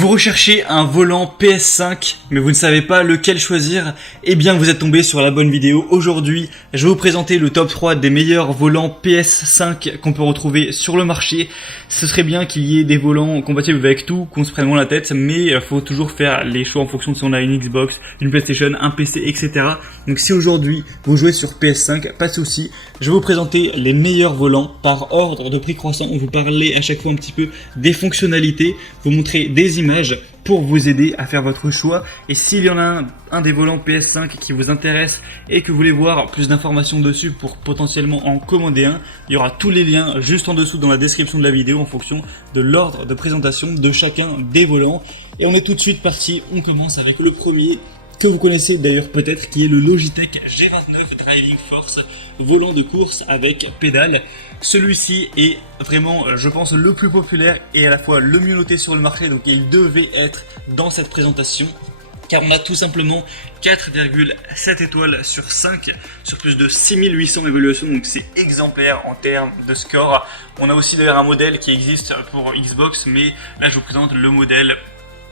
Vous recherchez un volant PS5, mais vous ne savez pas lequel choisir? Eh bien, vous êtes tombé sur la bonne vidéo. Aujourd'hui, je vais vous présenter le top 3 des meilleurs volants PS5 qu'on peut retrouver sur le marché. Ce serait bien qu'il y ait des volants compatibles avec tout, qu'on se prenne moins la tête, mais il faut toujours faire les choix en fonction de si on a une Xbox, une PlayStation, un PC, etc. Donc si aujourd'hui, vous jouez sur PS5, pas de souci. Je vais vous présenter les meilleurs volants par ordre de prix croissant. On vous parler à chaque fois un petit peu des fonctionnalités, vous montrer des images pour vous aider à faire votre choix. Et s'il y en a un des volants PS5 qui vous intéresse et que vous voulez voir plus d'informations dessus pour potentiellement en commander un, il y aura tous les liens juste en dessous dans la description de la vidéo en fonction de l'ordre de présentation de chacun des volants. Et on est tout de suite parti, on commence avec le premier que vous connaissez d'ailleurs peut-être, qui est le Logitech G29 Driving Force, volant de course avec pédale. Celui-ci est vraiment, je pense, le plus populaire et à la fois le mieux noté sur le marché, donc il devait être dans cette présentation, car on a tout simplement 4,7 étoiles sur 5, sur plus de 6800 évaluations, donc c'est exemplaire en termes de score. On a aussi d'ailleurs un modèle qui existe pour Xbox, mais là je vous présente le modèle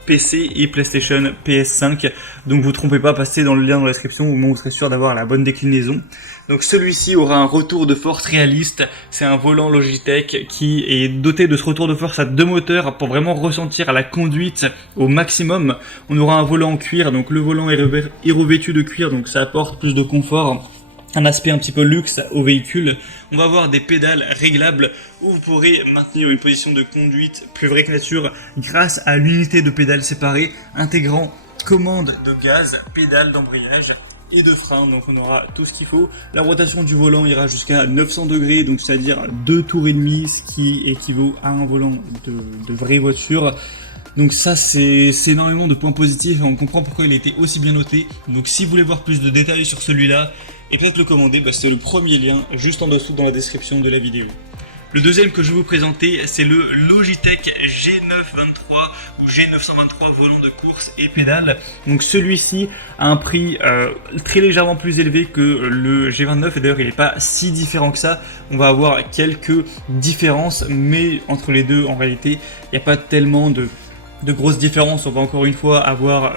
PC et PlayStation PS5, donc vous ne trompez pas, passez dans le lien dans la description, au moment où vous serez sûr d'avoir la bonne déclinaison. Donc celui-ci aura un retour de force réaliste, c'est un volant Logitech qui est doté de ce retour de force à 2 moteurs pour vraiment ressentir la conduite au maximum. On aura un volant en cuir, donc le volant est revêtu de cuir, donc ça apporte plus de confort, un aspect un petit peu luxe au véhicule. On va avoir des pédales réglables où vous pourrez maintenir une position de conduite plus vraie que nature grâce à l'unité de pédales séparée intégrant commande de gaz, pédale d'embrayage et de frein. Donc on aura tout ce qu'il faut. La rotation du volant ira jusqu'à 900 degrés, donc c'est-à-dire 2 tours et demi, ce qui équivaut à un volant de vraie voiture. Donc ça c'est énormément de points positifs et on comprend pourquoi il a été aussi bien noté. Donc si vous voulez voir plus de détails sur celui-là et peut-être le commander, c'est le premier lien juste en dessous dans la description de la vidéo. Le deuxième que je vais vous présenter, c'est le Logitech G923 ou G923 volant de course et pédale. Donc celui-ci a un prix très légèrement plus élevé que le G29 et d'ailleurs il n'est pas si différent que ça. On va avoir quelques différences, mais entre les deux en réalité il n'y a pas tellement de grosses différences. On va encore une fois avoir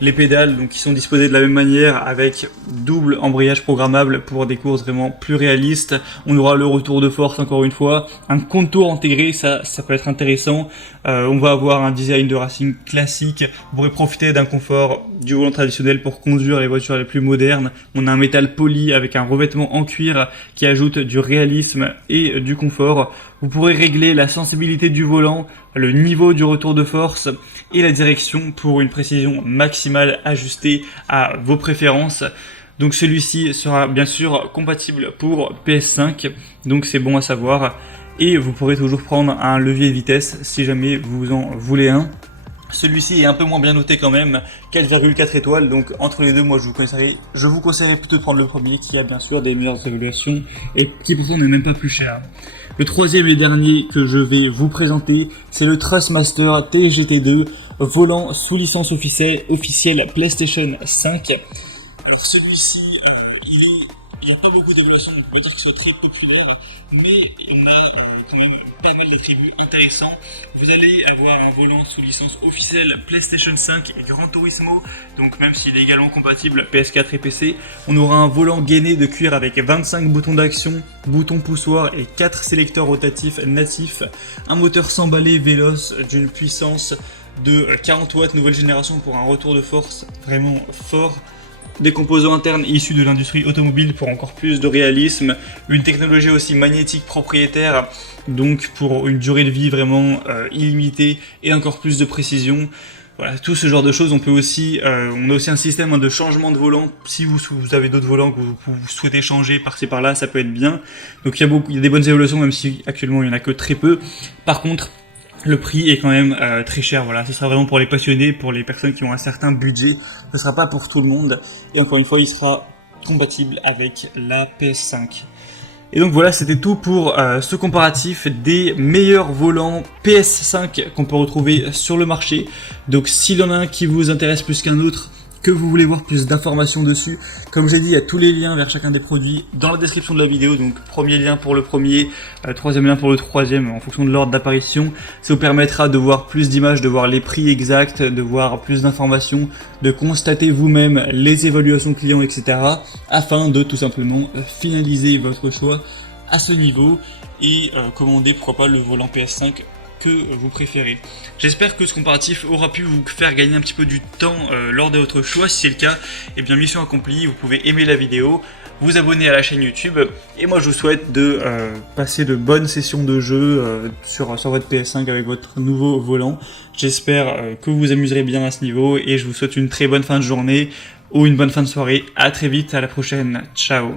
les pédales donc qui sont disposées de la même manière avec double embrayage programmable pour des courses vraiment plus réalistes. On aura le retour de force encore une fois, un contour intégré, ça peut être intéressant. On va avoir un design de racing classique, vous pourrez profiter d'un confort du volant traditionnel pour conduire les voitures les plus modernes. On a un métal poli avec un revêtement en cuir qui ajoute du réalisme et du confort. Vous pourrez régler la sensibilité du volant, le niveau du retour de force et la direction pour une précision maximale ajustée à vos préférences. Donc celui-ci sera bien sûr compatible pour PS5, donc c'est bon à savoir. Et vous pourrez toujours prendre un levier de vitesse si jamais vous en voulez un. Celui-ci est un peu moins bien noté quand même, 4,4 étoiles, donc entre les deux, moi je vous conseillerais plutôt de prendre le premier qui a bien sûr des meilleures évaluations et qui pourtant n'est même pas plus cher. Le troisième et dernier que je vais vous présenter, c'est le Thrustmaster TGT2, volant sous licence officielle PlayStation 5. Alors celui-ci, il n'y a pas beaucoup d'évaluations, donc on peut pas dire que ce soit très populaire, mais on a quand même pas mal d'attributs intéressants. Vous allez avoir un volant sous licence officielle PlayStation 5 et Gran Turismo, donc même s'il est également compatible PS4 et PC, on aura un volant gainé de cuir avec 25 boutons d'action, boutons poussoirs et 4 sélecteurs rotatifs natifs, un moteur sans balai véloce d'une puissance de 40 watts nouvelle génération pour un retour de force vraiment fort, des composants internes issus de l'industrie automobile pour encore plus de réalisme, une technologie aussi magnétique propriétaire, donc pour une durée de vie vraiment illimitée et encore plus de précision. Voilà, tout ce genre de choses. On peut aussi, on a aussi un système de changement de volant. Si vous avez d'autres volants que vous souhaitez changer par-ci par-là, ça peut être bien. Donc il y a des bonnes évolutions, même si actuellement il n'y en a que très peu. Par contre, le prix est quand même très cher, voilà, ce sera vraiment pour les passionnés, pour les personnes qui ont un certain budget, ce ne sera pas pour tout le monde, et encore une fois, il sera compatible avec la PS5. Et donc voilà, c'était tout pour ce comparatif des meilleurs volants PS5 qu'on peut retrouver sur le marché. Donc s'il y en a un qui vous intéresse plus qu'un autre, que vous voulez voir plus d'informations dessus. Comme j'ai dit, il y a tous les liens vers chacun des produits dans la description de la vidéo. Donc premier lien pour le premier, troisième lien pour le troisième en fonction de l'ordre d'apparition. Ça vous permettra de voir plus d'images, de voir les prix exacts, de voir plus d'informations, de constater vous-même les évaluations clients, etc. afin de tout simplement finaliser votre choix à ce niveau et commander pourquoi pas le volant PS5 que vous préférez. J'espère que ce comparatif aura pu vous faire gagner un petit peu du temps lors de votre choix. Si c'est le cas, eh bien mission accomplie, vous pouvez aimer la vidéo, vous abonner à la chaîne YouTube et moi je vous souhaite de passer de bonnes sessions de jeu sur votre PS5 avec votre nouveau volant. J'espère que vous vous amuserez bien à ce niveau et je vous souhaite une très bonne fin de journée ou une bonne fin de soirée. À très vite, à la prochaine, ciao.